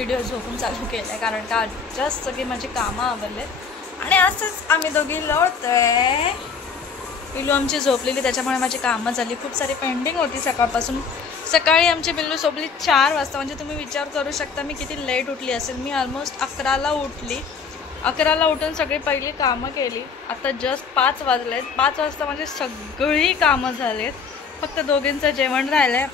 Video झोपून चालू केला आहे, कारण का जस्ट सगळी माझी कामं आवरलेत आणि असंच आम्ही दोघी लोळतोय. पिल्लू आमची झोपलेली, त्याच्यामुळे माझी कामं झाली. खूप सारी पेंडिंग होती सकाळपासून. सकाळी आमची पिल्लू झोपली 4 वाजता. म्हणजे तुम्ही विचार करू शकता मी किती लेट उठली असेल. मी ऑलमोस्ट 11ला उठली. 11ला उठून सगळी पहिली कामं केली. आता जस्ट 5 वाजलेत. 5 वाजता म्हणजे सगळी कामं झालेत. फक्त दोघींचं जेवण राहिलं आहे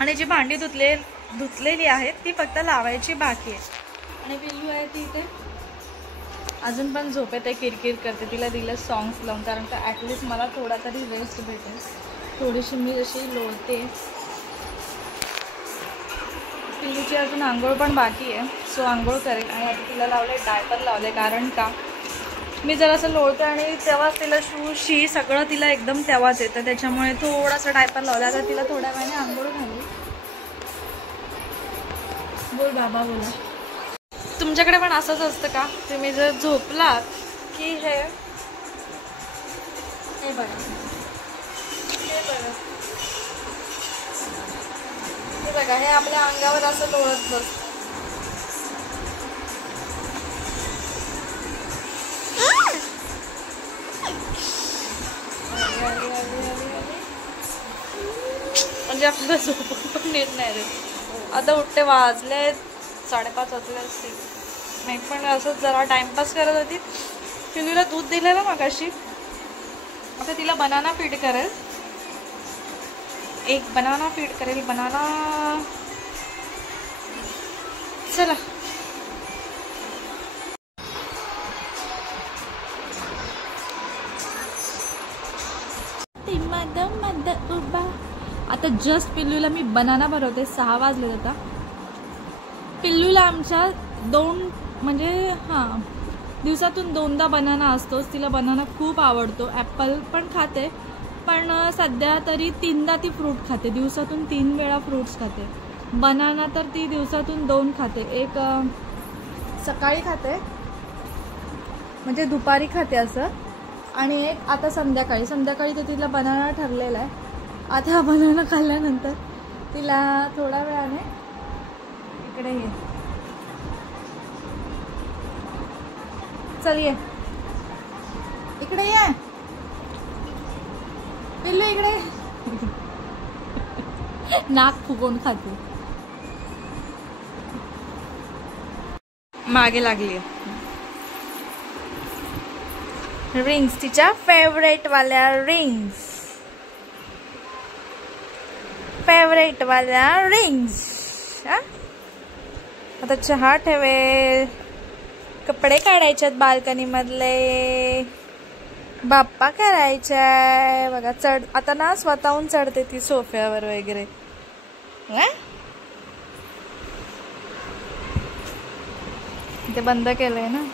आणि जी भांडी धुतलेली आहेत ती फक्त लावायची बाकी आहे. आणि पिल्लू आहे ती इथे अजून पण झोपेत आहे, किरकिर करते. तिला दिलं सॉंग्स लावून, कारण का ॲटलिस्ट मला थोडा तरी रेस्ट भेटेल. थोडीशी मी जशी लोळते. पिल्लूची अजून आंघोळ पण बाकी आहे, सो आंघोळ करेल. आणि आता तिला लावले डायपर लावले, कारण का मी जर असं लोळते आणि तेव्हाच तिला शी सगळं तिला एकदम तेव्हाच येतं. त्याच्यामुळे थोडासा डायपर लावला. आता तिला थोड्या वेळाने आंघोळ घालू. बोल बाबा बोला. तुमच्याकडे पण असंच असतं का? तुम्ही जर झोपलात की हे बघा, हे बघा, हे आपल्या अंगावर असं लोळत बसतं. म्हणजे आपल्याला झोपून पण नीट नाही रे. आता उठते, वाजले 5:30 वाजले असतील. मी पण असंच जरा टाइमपास करत होती. पिल्लूला दूध दिलेलं मगाशी. आता तिला बनाना फीड करेल. एक बनाना फीड करेल. बनाना चला. उभा. आता जस्ट पिल्लूला मी बनाना भरवते. 6 वाजले. आता पिल्लूला आमच्या 2 म्हणजे दिवसातून 2दा बनाना असतोच. तिला बनाना खूप आवडतो. ॲपल पण खाते, पण सध्या तरी 3दा ती फ्रूट खाते. दिवसातून 3 वेळा फ्रूट्स खाते. बनाना तर ती दिवसातून 2 खाते. एक सकाळी खाते, म्हणजे दुपारी खाते असं, आणि एक आता संध्याकाळी तर तिला बनाना ठरलेला आहे. आता बनाना खाल्ल्यानंतर तिला थोड्या वेळाने इकडे ये, चल ये इकडे ये पिल्लू, इकडे नाक फुगवून खाते. मागे लागली रिंग्स, तिच्या फेवरेट वाल्या रिंग्स. आता चहा ठेवेल. कपडे काढायच्यात बाल्कनी मधले. बाप्पा करायचाय बघा. आता ना स्वतःहून चढते ती सोफ्यावर वगैरे. ते बंद केलंय ना.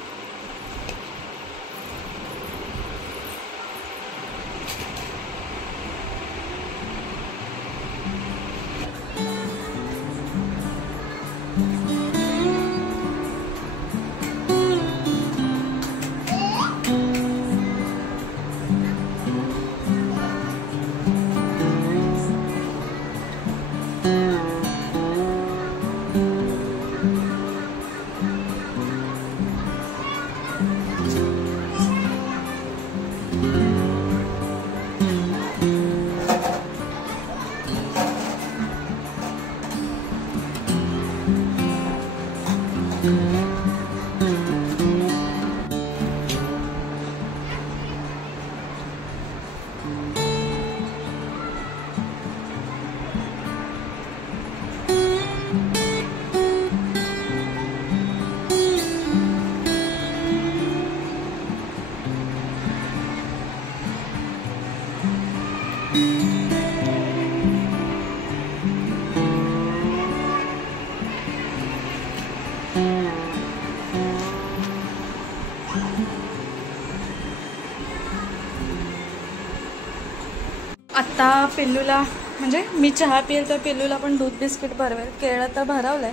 आता पिल्लूला म्हणजे मी चहा पिईल तर पिल्लूला पण दूध बिस्किट भरवेल. केळं तर भरवलंय,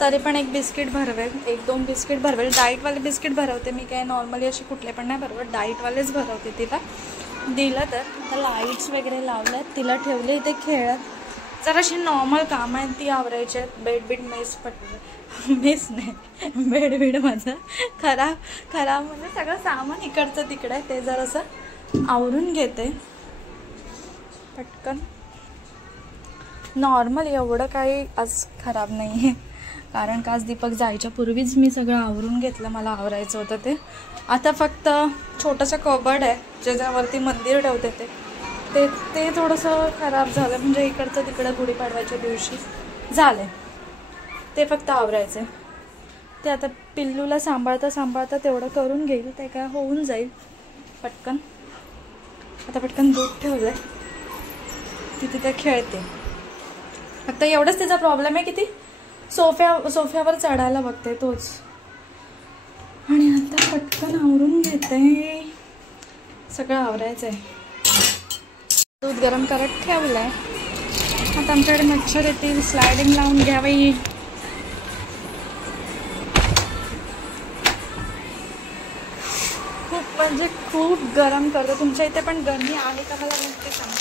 तरी पण एक बिस्किट भरवेल, 1-2 बिस्किट भरवेल. डाईटवाले बिस्किट भरवते मी, काय नॉर्मली असे कुठले पण नाही भरवत, डाईटवालेच भरवते तिला. दिलं तर आता लाईट्स वगैरे लावल्यात, तिला ठेवले इथे खेळत. जराशी नॉर्मल कामं आहेत ती आवरायची आहेत. बेड मेस मेस नाही, बेड माझं खराब म्हणजे सगळं सामान इकडचं तिकडं आहे, ते जरासं आवरून घेते पटकन. नॉर्मल एवढं काही आज खराब नाही आहे, कारण का आज दीपक जायच्या पूर्वीच मी सगळं आवरून घेतलं. मला आवरायचं होतं ते. आता फक्त छोटंसं कबर्ड आहे ज्याच्यावरती मंदिर ठेवते ते थोडंसं खराब झालं, म्हणजे इकडचं तिकडं गुढीपाडव्याच्या दिवशी झालं, ते फक्त आवरायचं. ते आता पिल्लूला सांभाळता तेवढं करून घेईल, ते काय होऊन जाईल पटकन. आता पटकन दूध ठेवलं आहे, तिथे ते खेळते. फक्त एवढंच त्याचा प्रॉब्लेम आहे की ती सोफ्यावर चढायला बघते तोच. आणि आता पटकन आवरून घेते, सगळं आवरायचं आहे. दूध गरम करत ठेवलं आहे. आता आमच्याकडे मच्छर येतील, स्लायडिंग लावून घ्यावी. खूप गरम करतो. तुमच्या इथे पण गरमी आहे का मला नक्की सांगा.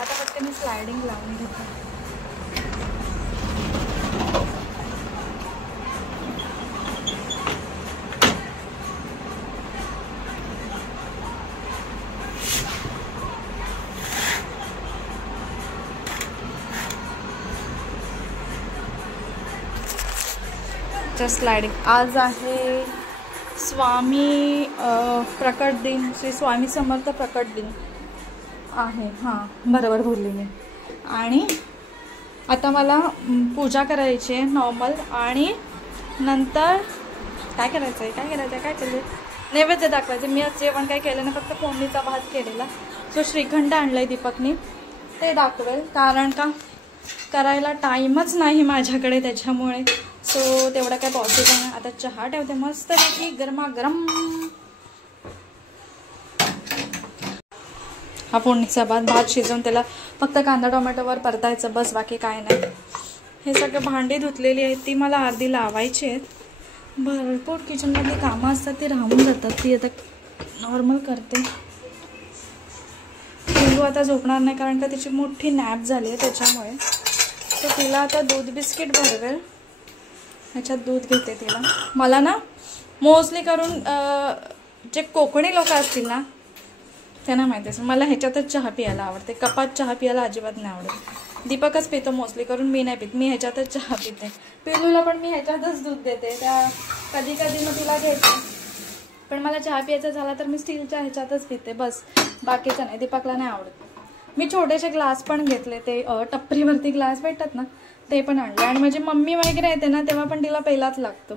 आता फक्त मी स्लायडिंग लावून घेते. स्लायडिंग. आज आहे स्वामी प्रकट दिन, श्री स्वामी समर्थ प्रकट दिन आहे. हां बरोबर बोलली मी. आणि आता मला पूजा करायची आहे नॉर्मल, आणि नंतर काय करायचं आहे काय चाललं, नैवेद्य दाखवायचं. मी आज जेवण काय केलं नाही, फक्त फोडणीचा भात केलेला. जो श्रीखंड आणला आहे दीपकनी ते दाखवेल, कारण का करायला टाईमच नाही माझ्याकडे, त्याच्यामुळे सो तेवढं काय पॉसिबल नाही. आता चहा ठेवते मस्तपैकी गरमागरम. हा फोडणीचा भात शिजवून त्याला फक्त कांदा टोमॅटोवर परतायचं बस, बाकी काय नाही. हे सगळे भांडी धुतलेली आहेत, ती मला अर्धी लावायची आहेत. भरपूर किचनमध्ये कामं असतात, ती राहून जातात, ती आता नॉर्मल करते. पिल्लू आता झोपणार नाही, कारण का तिची मोठी नॅप झाली आहे त्याच्यामुळे. तर तिला आता दूध बिस्किट भरवेल, ह्याच्यात दूध घेते तिला. मला ना मोस्टली करून जे कोकणी लोक असतील ना त्यांना माहिती असेल, मला ह्याच्यातच चहा पियायला आवडते. कपात चहा पियायला अजिबात नाही आवडत. दीपकच पितो मोस्टली करून, मी नाही पित. मी ह्याच्यातच चहा पिते. पिल्लूला पण मी ह्याच्यातच दूध देते. त्या कधी कधी मग तिला घेते, पण मला चहा पियायचा झाला तर मी स्टीलच्या ह्याच्यातच पिते बस, बाकीचं नाही. दीपकला नाही आवडत. मी छोटेसे ग्लास पण घेतले, ते टपरीवरती ग्लास भेटतात ना ते पण आणले. आणि माझी मम्मी वगैरे येते ना तेव्हा पण तिला पहिलाच लागतो,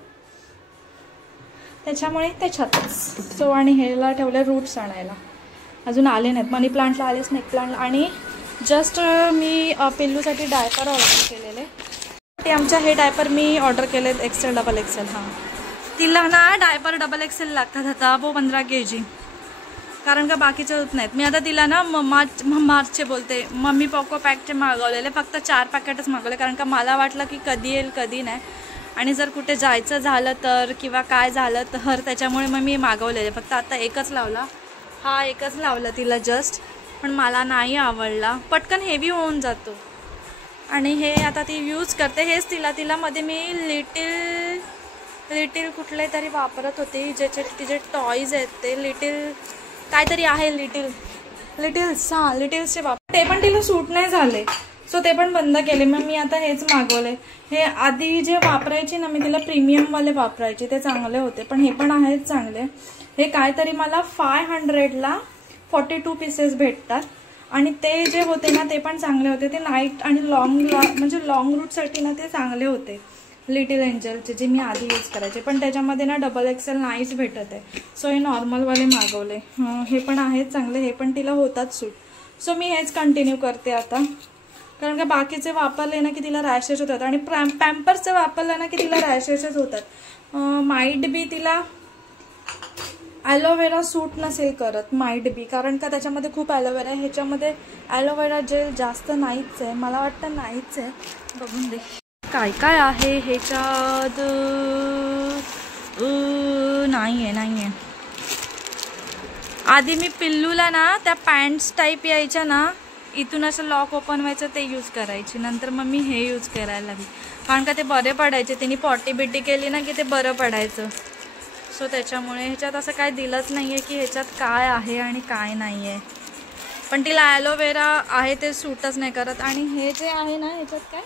त्याच्यामुळे त्याच्यातच. सो आणि ह्याला ठेवले रूट्स आणायला, अजून आले नाहीत. मनी प्लांटला आले, स्नेक प्लांटला. आणि जस्ट मी पिल्लूसाठी डायपर ऑर्डर केलेले. ते आमच्या हे डायपर मी ऑर्डर केले XL XXL. हां तिला ना डायपर XXL लागतात आता, 15 kg, कारण का बाकीचे होत नाहीत. मी आता तिला ना मार्चचे बोलते मम्मी पॉको पॅकचे मागवलेले, फक्त 4 पॅकेटच मागवले, कारण का मला वाटलं की कधी येईल कधी नाही, आणि जर कुठे जायचं झालं तर किंवा काय झालं तर त्याच्यामुळे मग मी मागवलेले. फक्त आता एकच लावला, हा एकच लावला तिला जस्ट, पण मला नाही आवडला, पटकन हेवी होऊन जातो. आणि हे आता ती यूज करते. हेच तिला मध्ये मी लिटिल कुठले तरी वापरत होते, ज्याचे तिचे टॉयज आहेत, ते लिटिल काहीतरी आहे, लिटिल्सचे वापर, ते पण तिला सूट नाही झाले. सो ते पण बंद केले. मग मी आता हेच मागवले. हे आधी जे वापरायचे ना मी, तिला प्रीमियमवाले वापरायचे, ते चांगले होते, पण हे पण आहेत चांगले. हे काहीतरी मला 500ला 42 पीसेस भेटतात, आणि ते जे होते ना ते पण चांगले होते. ते नाईट आणि म्हणजे लॉंग रूटसाठी ना ते चांगले होते, लिटिल एंजलचे, जे मी आधी यूज करायचे. पण त्याच्यामध्ये ना XXL नाहीच भेटत आहे, सो हे नॉर्मलवाले मागवले. हे पण आहेत चांगले, हे पण तिला होतात सूट. सो मी हेच कंटिन्यू करते आता, कारण का बाकीचे वापरले ना की तिला रॅशेस होतात, आणि पॅम्पर्सचे वापरलं ना की तिला रॅशेसच होतात. माईट बी तिला ॲलोवेरा सूट नसेल करत, माईट बी, कारण का त्याच्यामध्ये खूप ॲलोवेरा आहे. ह्याच्यामध्ये ॲलोवेरा जेल जास्त नाहीच आहे, मला वाटतं नाहीच आहे. बघून दे काय काय आहे ह्याच्यात. नाही आहे. आधी मी पिल्लूला ना त्या पॅन्ट्स टाईप यायच्या ना इथून असं लॉक ओपन व्हायचं ते यूज करायची. नंतर मग मी हे यूज करायला लागली, कारण का ते बरे पडायचे. त्यांनी पॉटी बिटी केली ना की ते बरं पडायचं. सो त्याच्यामुळे ह्याच्यात असं काय दिलंच नाही आहे की ह्याच्यात काय आहे आणि काय नाही आहे. पण तिला ॲलोवेरा आहे ते सूटच नाही करत. आणि हे जे आहे ना ह्याच्यात काय,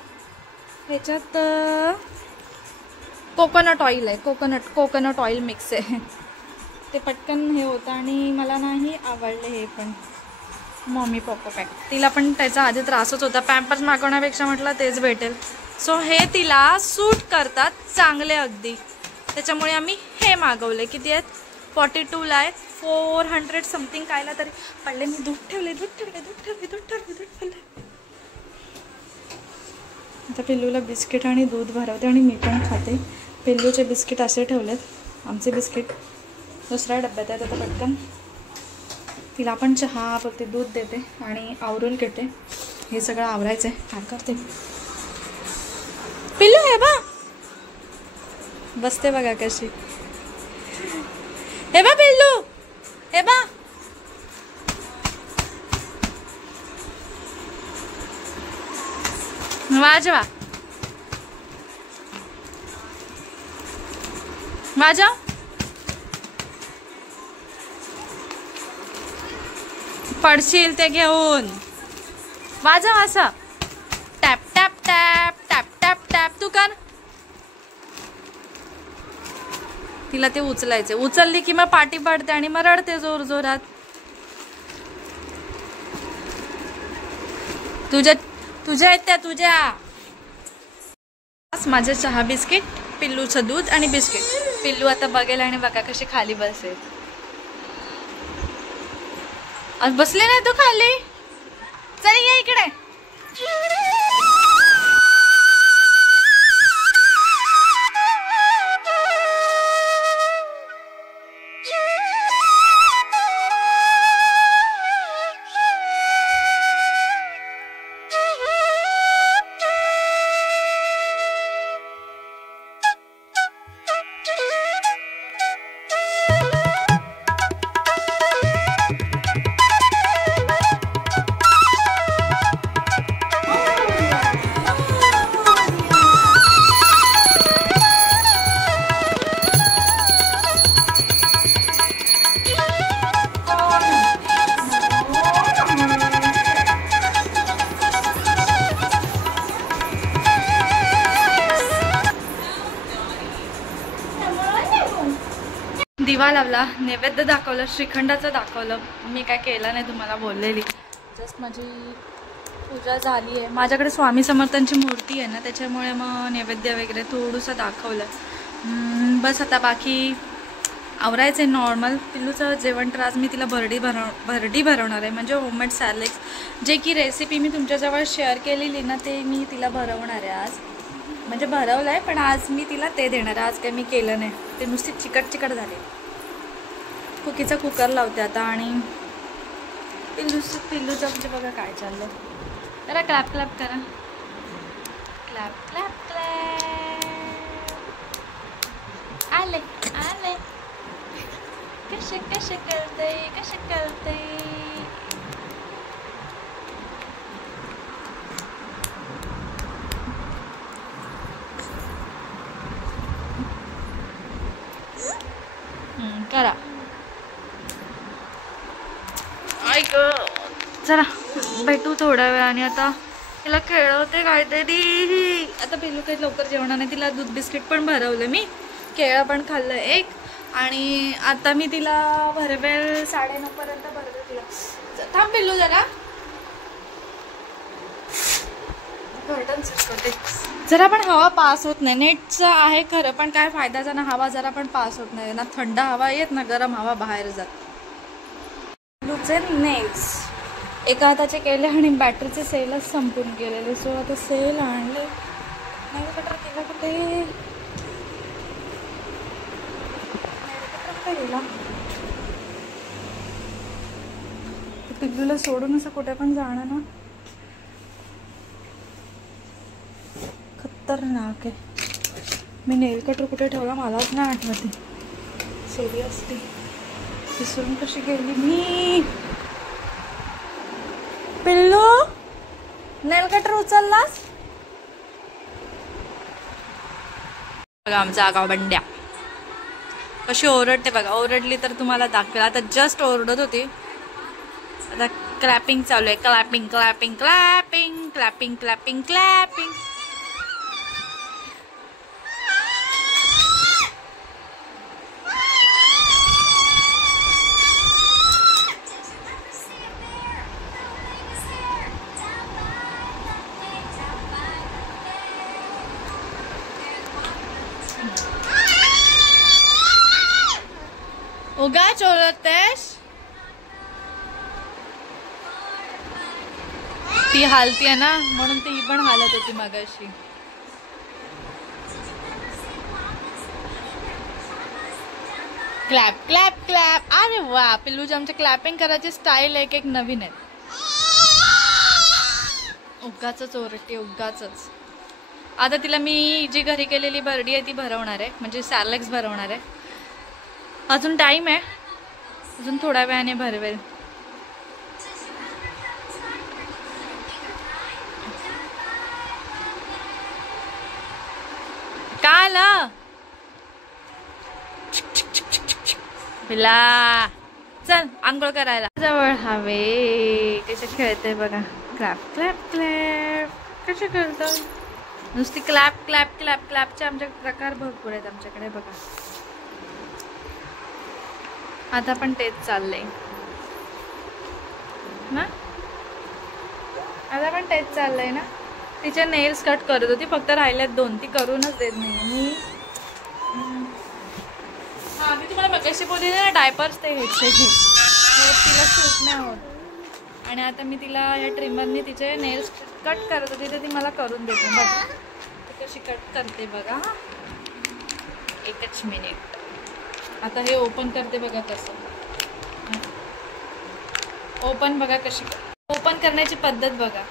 ह्याच्यात कोकोनट ऑइल आहे. कोकोनट ऑइल मिक्स आहे. ते पटकन हे होतं आणि मला नाही आवडले हे. पण मम्मी पॉपो पॅक तिला पण त्याचा आधी त्रासच होता. पॅम्पर्स मागवण्यापेक्षा म्हटलं तेच भेटेल. सो हे तिला सूट करतात चांगले अगदी. त्याच्यामुळे आम्ही हे मागवले. किती आहेत, 42ला आहे. 400 समथिंग कायला तरी पडले. मी दूध ठेवले. आता पिल्लूला बिस्किट आणि दूध भरवते आणि मी पण खाते. पिल्लूचे बिस्किट असे ठेवलेत, आमचे बिस्किट दुसऱ्या डब्यात आहेत. आता पटकन तिला पण चहा फक्त दूध देते आणि आवरून घेते. हे सगळं आवरायचं आहे. काय करते पिल्लू, हे बा बसते बघा कशी. हे बा पिल्लू, हे बा वाजवा वाजव. पडशील ते घेऊन. वाजव असं tap tap tap tap tap tap. तू कर. तिला ते उचलायचे. उचलली की मग पाठी पडते आणि मग रडते जोर जोरात. तुझ्या आहेत त्या तुझ्या. माझे चहा बिस्किट, पिल्लूचं दूध आणि बिस्किट. पिल्लू आता बघेल आणि बघा कशी खाली बसेल. आज बसले नाही तू खाली. चल ये इकडे. दिवा लावला, नैवेद्य दाखवलं, श्रीखंडाचं दाखवलं. मी काय केलं नाही, तुम्हाला बोललेली. जस्ट माझी पूजा झाली आहे. माझ्याकडे स्वामी समर्थांची मूर्ती आहे ना, त्याच्यामुळे मग नैवेद्य वगैरे थोडंसं दाखवलं. बस आता बाकी आवरायचं आहे नॉर्मल. पिल्लूचं जेवण तर आज मी तिला भरडी भरवणार आहे, म्हणजे होममेड सॅलेक्स. जे की रेसिपी मी तुमच्याजवळ शेअर केलेली ना, ते मी तिला भरवणार आहे आज. म्हणजे भरवलं आहे, पण आज मी तिला ते देणार आहे. आज काही मी केलं नाही, ते नुसती चिकट झाले. कुकीचा कुकर लावते आता. आणि पिल्लूचं म्हणजे बघा काय चाललं. जरा क्लॅप क्लॅप करा. Clap clap clap. आले आले. कसे करते. करा. ऐक जरा भेटू थोड्या वेळाने. आता तिला खेळवते काहीतरी. आता पिल्लू काही लवकर जेवणार नाही. तिला दूध बिस्किट पण भरवलं मी, केळं पण खाल्लं एक. आणि आता मी तिला भरवेल 9:30 पर्यंत भरवेल तिला. थांब पिल्लू जरा. जरा पण हवा पास होत नाही. नेटचं आहे खरं, पण काय फायदाचा ना. हवा जरा पण पास होत नाही ना. थंड हवा येत ना गरम हवा बाहेर जात. पिल्लूचे नेल्स एका हाताचे केले आणि बॅटरीचे सेलच संपून गेलेले. सो आता सेल आणले. नाही कटर केला कुठे गेला. पिल्लूला सोडून असं कुठे पण जाणं ना खतरनाक आहे. मी नेल कटर कुठे ठेवला मलाच नाही आठवते. सिरियसली विसरून कशी गेली मी. पिल्लू नेल कटर उचललास? बघा आमचा आगाव बंड्या कशी ओरडते बघा. ओरडली तर तुम्हाला दाखवेल. आता जस्ट ओरडत होती. आता क्लॅपिंग चालू आहे. Clapping clapping clapping clapping clapping clapping. उगाच ओरडतेस? ती हालतीये ना म्हणून ती पण हालत होती मगाशी. Clap clap clap. अरे वा पिल्लूची आमच्या क्लॅपिंग करायची स्टाईल एक एक नवीन आहे. उगाच ओरडते उगाच. आता तिला मी जी घरी केलेली बर्डी आहे ती भरवणार आहे. म्हणजे सॅरलॅक्स भरवणार आहे. अजून टाइम आहे. अजून थोड्या वेळाने भरवेल. का आलं पिला? चल आंघोळ करायला. जवळ हवे कसे खेळते बघा. क्लॅप क्लॅप क्लॅप कसे खेळतो. नुसती क्लॅप क्लॅप क्लॅप क्लॅपचे आमच्या प्रकार भरपूर आहेत आमच्याकडे बघा. आता पण तेच चाललंय ना. आता पण तेच चाललंय ना. तिचे नेल्स कट करत होती. फक्त राहिल्यात 2. ती करूनच देत नाही. हा मी तुम्हाला मगाशी बोलले ना डायपर्स ते घ्यायचे तिला सूट नाही होत. आणि आता मी तिला या ट्रिमरने तिचे नेल्स कट करत होती तर ती मला करून देते. बघा ती कशी कट करते बघा. एकच मिनिट. आता हे ओपन करते बघा कसं. ओपन बघा कशी. ओपन करण्याची पद्धत बघा.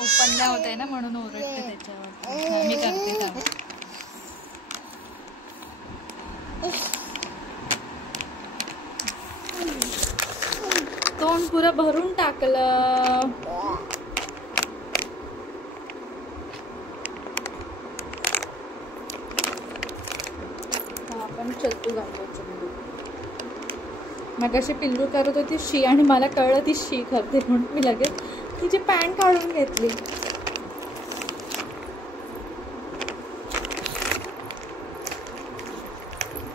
ओपन नाही होत आहे ना म्हणून ओरडते त्याच्यावर. मी करते का. तोंड पुरं भरून टाकलं. आपण चलतू घालतो. मगाशी पिल्लू करत होती शी आणि मला कळलं ती शी करते म्हणून मी लगेच तिची पॅन्ट काढून घेतली.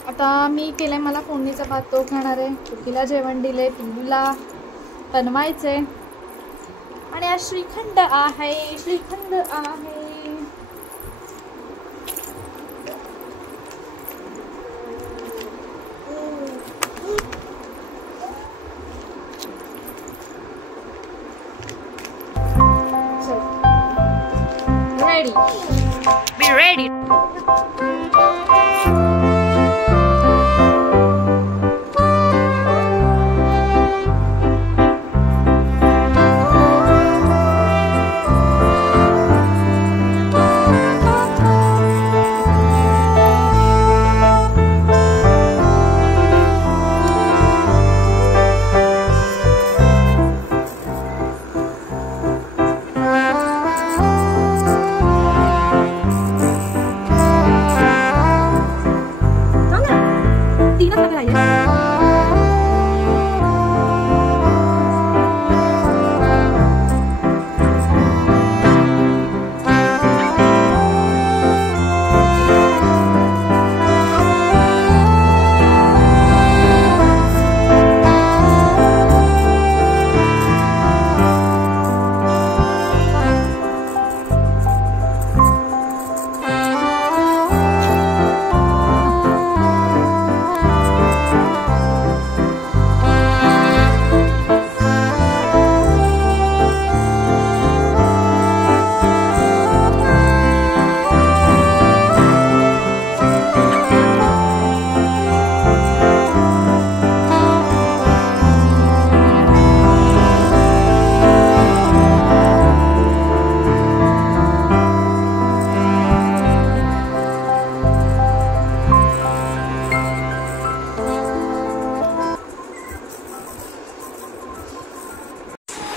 आता मी केलंय मला फोडणीचा भात तो खाणार आहे. चुकीला जेवण दिले. पिल्लूला बनवायचे. आणि आज श्रीखंड आहे. श्रीखंड आहे. Ready. Be ready.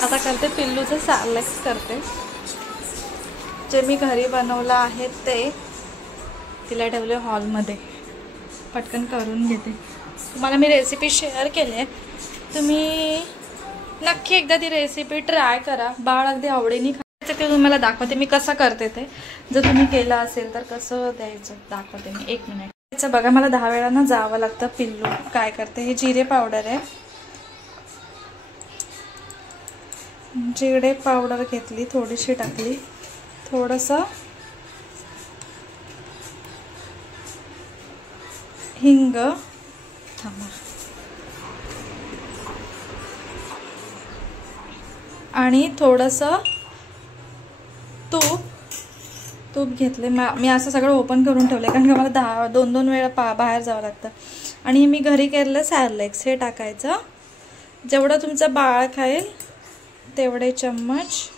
आता करते पिल्लूचं सॅलेक्स करते, जे मी घरी बनवलं आहे ते तिला ठेवले हॉलमध्ये, पटकन करून घेते. तुम्हाला मी रेसिपी शेअर केली, तुम्ही नक्की एकदा ती रेसिपी ट्राय करा. बाळ अगदी आवडीने खायचं ते तुम्हाला दाखवते मी कसं करते ते. जर तुम्ही केलं असेल तर कसं द्यायचं दाखवते मी. 1 मिनिट. बघा मला 10 वेळा ना जावं लागतं. पिल्लू काय करते, हे जिरे पावडर आहे, जिरे पावडर घेतली, थोडीशी टाकली, थोडंसं हिंग, थांबा, आणि थोडंसं तूप घेतले. मी असं सगळं ओपन करून ठेवलं कारण की मला 2 वेळा बाहेर जावं लागतं. आणि मी घरी केलेलं सॅलेक्स हे टाकायचं. जेवढं तुमचं बाळ खाईल तेवढे चम्मच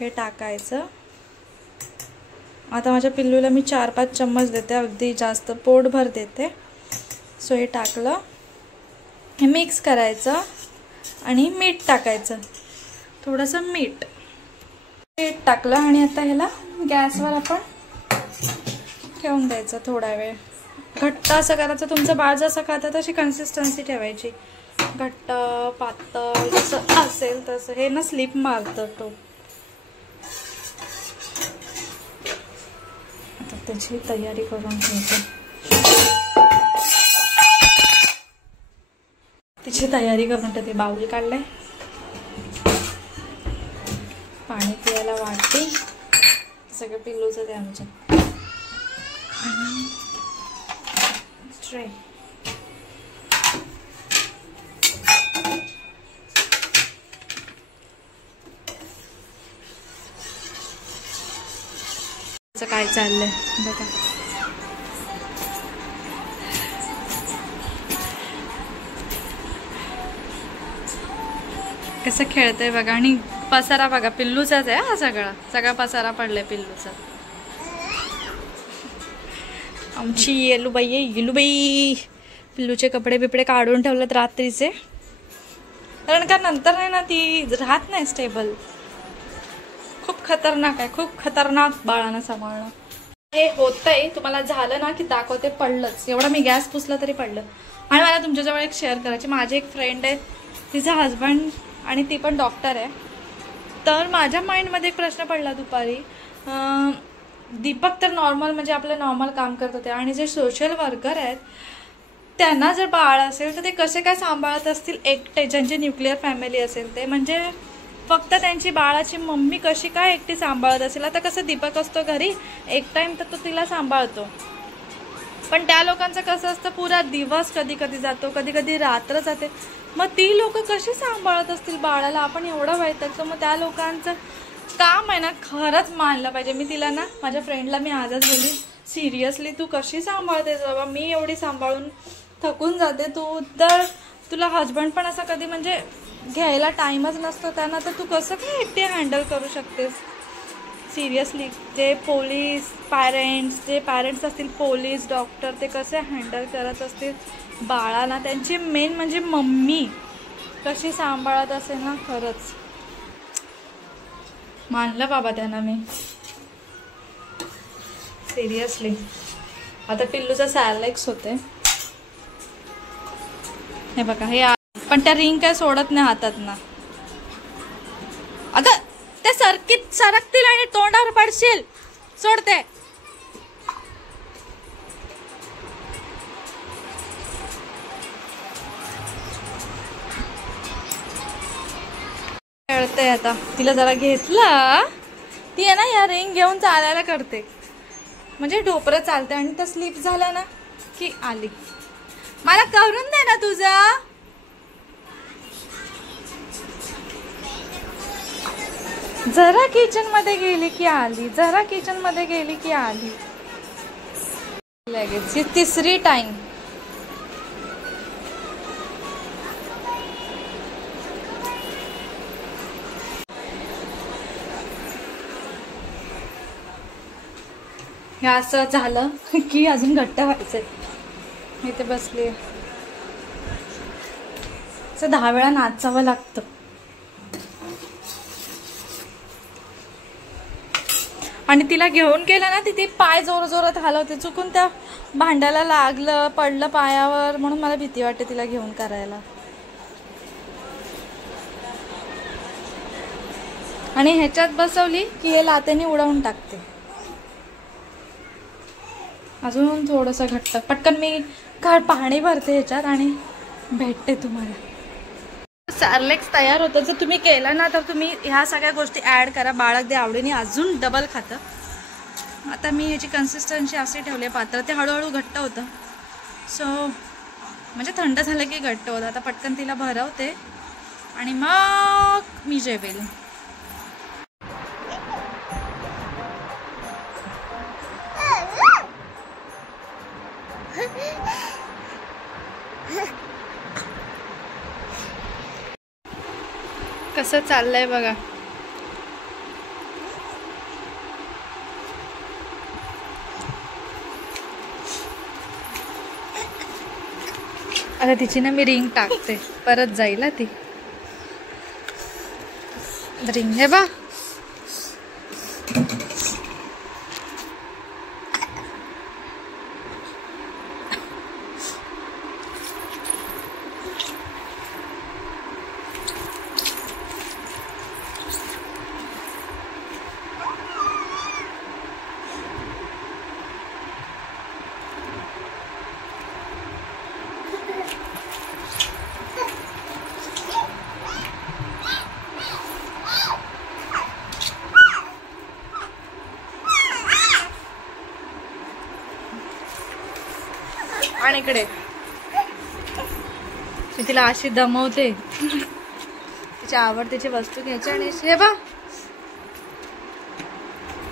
हे टाकायचं. आता माझ्या पिल्लूला मी 4-5 चम्मच देते, अगदी जास्त पोटभर देते. सो हे टाकलं, हे मिक्स करायचं आणि मीठ टाकायचं, थोडंसं मीठ टाकलं. आणि आता ह्याला गॅसवर आपण ठेवून द्यायचं थोडा वेळ. घट्ट असं करायचं, तुमचं बाळ जसं खातं तशी कन्सिस्टन्सी ठेवायची, घट्ट पातळ जसं असेल तसं. हे ना स्लिप मारतं टोप. आता त्याची तयारी करून घ्यायची. तिची तयारी करून ठेवते. बाउल काढलाय, पाणी पियाला वाटते, सगळं पिल्लूचं ते आमच्या ट्रे. काय चाललंय बघा. कसं खेळतंय बघा. आणि पसारा बघा, पिल्लूचाच आहे हा सगळा पसारा पडलाय पिल्लूचा. आमची येलूबाई आहे, येलूबाई. पिल्लूचे कपडे बिपडे काढून ठेवलेत रात्रीचे, कारण का नंतर आहे ना ती राहत नाही स्टेबल. खूप खतरनाक आहे, खूप खतरनाक बाळांना सांभाळणं. हे होतंय, तुम्हाला झालं ना की दाखवते. पडलंच, एवढा मी गॅस पुसला तरी पडलं. आणि मला तुमच्याजवळ एक शेअर करायची. माझी एक फ्रेंड आहे, तिचा हजबंड आणि ती पण डॉक्टर आहे. तर माझ्या माइंडमध्ये एक प्रश्न पडला दुपारी. दीपक तर नॉर्मल म्हणजे आपलं नॉर्मल काम करत होते, आणि जे सोशल वर्कर आहेत त्यांना जर बाळ असेल तर ते कसे काय सांभाळत असतील एकटे, ज्यांची न्यूक्लिअर फॅमिली असेल ते. म्हणजे फक्त त्यांची बाळाची मम्मी कशी काय एकटी सांभाळत असेल. आता कसं दीपक असतो घरी एक टाइम तर तो तिला सांभाळतो, पण त्या लोकांचं कसं असतं पुरा दिवस कधी कधी जातो, कधी कधी रात्र जाते. मग ती लोक कशी सांभाळत असतील बाळाला, आपण एवढं वैतागतो. मग त्या लोकांचं काम आहे ना खरंच मानलं पाहिजे. मी तिला ना, माझ्या फ्रेंडला मी आजच बोलली, सिरियसली तू कशी सांभाळतेस बाबा, मी एवढी सांभाळून थकून जाते. तू तर तुला हजबंड पण असं कधी म्हणजे घ्यायला टाइमच नसतो त्यांना, तर तू कसं काय एकटे हँडल करू शकतेस. सिरियसली जे पॅरेंट्स असतील, पोलीस, डॉक्टर, ते कसे हँडल करत असतील बाळाला. त्यांची मेन म्हणजे मम्मी कशी सांभाळत असेल ना, खरंच मानलं बाबा त्यांना मी, सिरियसली. आता पिल्लूचा सॅलेक्स होते, हे बघा. हे पण त्या रिंग काय सोडत नाही हातात ना. अगं त्या सरकतील आणि तोंडावर पडशील, सोडते. खेळते आता. तिला जरा घेतला, ती आहे ना या रिंग घेऊन चालायला करते, म्हणजे ढोपरं चालते. आणि त्या स्लिप झाला ना की आली. मला करून दे ना तुझा. जरा किचन मध्ये गेली की आली, जरा किचन मध्ये गेली की आली लगेच. ही तिसरी टाइम. हे असं झालं की अजून घट्ट व्हायचंय. इथे बसले, 10 वेळा नाचावं लागतं. आणि तिला घेऊन गेला ना ती पाय जोर जोरात हलवते, चुकून त्या भांड्याला लागलं पडलं पायावर, म्हणून मला भीती वाटते तिला घेऊन करायला. आणि ह्याच्यात बसवली की हे लातेने उडवून टाकते. अजून थोडंसं घट्ट पटकन मी पाणी भरते ह्याच्यात आणि भेटते तुम्हाला. सॅरलेक्स तयार होतं. जर तुम्ही केलं ना तर तुम्ही ह्या सगळ्या गोष्टी ॲड करा. बाळक दे आवडीने अजून डबल खातं. आता मी ह्याची कन्सिस्टन्सी अशी ठेवली आहे पात्र, ते हळूहळू घट्ट होतं. सो म्हणजे थंड झालं की घट्ट होतं. आता पटकन तिला भरवते आणि मग मी जेवेल. कसं चाललंय बघा. आता तिची ना मी रिंग टाकते, परत जाईल ती रिंग. हे बा आणि इकडे मी तिला अशी दमवते. तिच्या आवडतीची वस्तू घ्यायची आणि हे बा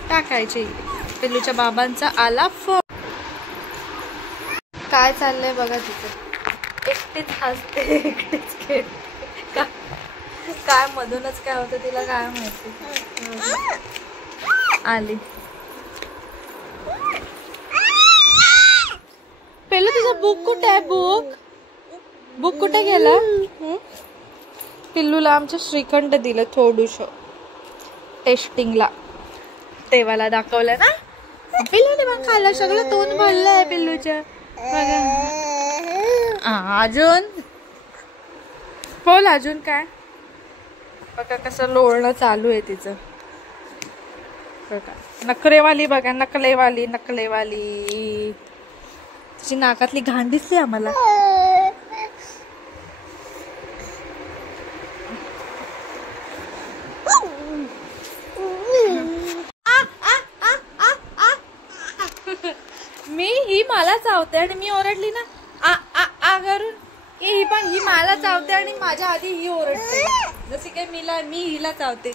टाकायची. पिल्लूच्या बाबांचा आला फोन. काय चाललंय बघा तिचं. एकटीच हसते, एकटीच खेळते. काय मधूनच काय होतं तिला काय माहिती. आली पिल्लू. तुझा बुक कुठे आहे? बुक कुठे गेला? पिल्लूला आमच्या श्रीखंड दिलं थोडूसं टेस्टिंगला. देवाला दाखवलं ना. पिल्लूने पण खाल्लं, सगळं तोंड भरलं आहे पिल्लूचं बघा. अजून बोल, अजून काय? बघा कसं लोळणं चालू आहे तिचं बघा. नखरेवाली बघा, नकलेवाली. तिची नाकातली घाण दिसली आम्हाला. ही मला चावते आणि मी ओरडली ना आ करून, ही मला चावते आणि माझ्या आधी ही ओरडते. जशी काही मी हिला चावते,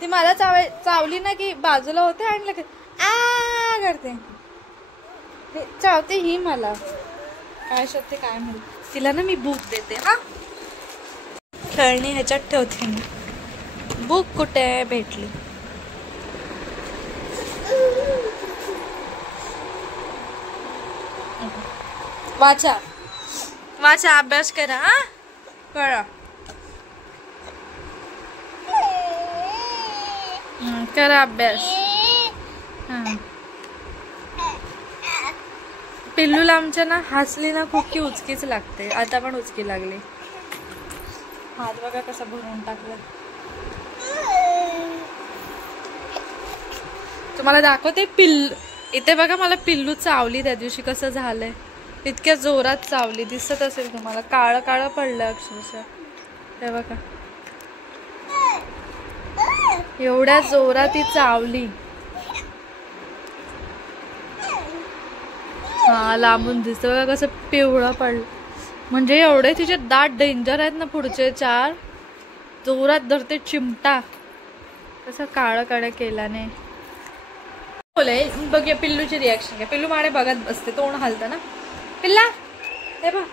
ती मला चावली ना की बाजूला होते आणि लगेच आ करते. चावते ही मला. काय शोधते काय माहिती. तिला ना मी बुक देते. हा खेळणी ह्याच्यात ठेवते मी. बुक कुठे भेटली? वाचा अभ्यास करा. हा करा करा अभ्यास. पिल्लूला आमच्या ना हसली ना खूप की उचकीच लागते. आता पण उचकी लागली. हात बघा कसा भरून टाकला. तुम्हाला दाखवते इथे बघा. मला पिल्लू चावली त्या दिवशी. कसं झालंय, इतक्या जोरात चावली. दिसत असेल तुम्हाला, काळं काळं पडलं अक्षरशः. हे बघा एवढ्या जोरात ती चावली. हा लांबून दिसतं बघा कसं पिवळं पडलं. म्हणजे एवढे तिचे दात डेंजर आहेत ना पुढचे 4. जोरात धरते चिमटा. कसं काळं काळं केल्याने. बोले बघूया पिल्लूची रिॲक्शन घ्या. पिल्लू माडे बघत बसते, तोंड हलतं ना. पिल्ला हे बघ.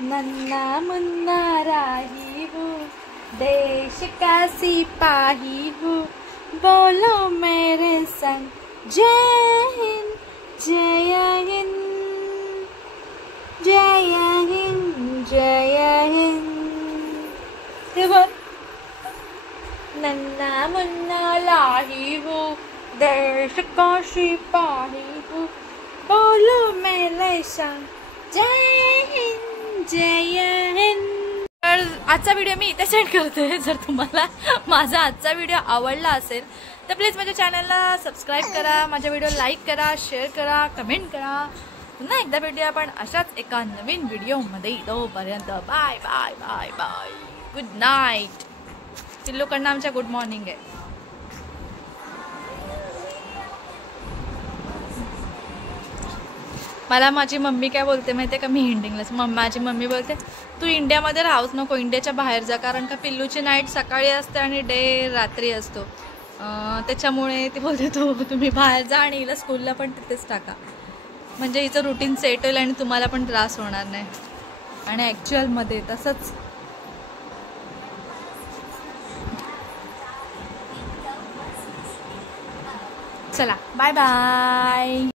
नन्ना मुन्ना राही हूँ, देश का सिपाही हूँ, बोलो मेरे संग जय हिंद जय हिंद जय हिंद जय हिंद. हे बघ. नन्ना मुन्ना लाही हूँ, देश का सिपाही हूँ, बोलो मैं लैसा, जय हिंद जय हिंद. तर आजचा व्हिडिओ मी इथे सेंड करते. जर तुम्हाला माझा आजचा व्हिडिओ आवडला असेल तर प्लीज माझ्या चॅनलला सबस्क्राईब करा, माझ्या व्हिडिओ लाईक करा, शेअर करा, कमेंट करा. पुन्हा एकदा भेटूया आपण अशाच एका नवीन व्हिडिओमध्ये. तोपर्यंत bye bye bye bye, good night. पिल्लूकडनं आमच्या गुड मॉर्निंग आहे. मला माझी मम्मी काय बोलते माहिती आहे का, मी हिंडिंगलाच माझी मम्मी बोलते तू इंडियामध्ये राहूच नको, इंडियाच्या बाहेर जा, कारण का पिल्लूची नाईट सकाळी असते आणि डे रात्री असतो. त्याच्यामुळे ती बोलते तुम्ही बाहेर जा आणि हिला स्कूलला पण तिथेच टाका, म्हणजे हिचं रुटीन सेट होईल आणि तुम्हाला पण त्रास होणार नाही. आणि ॲक्च्युअलमध्ये तसंच. चला बाय बाय.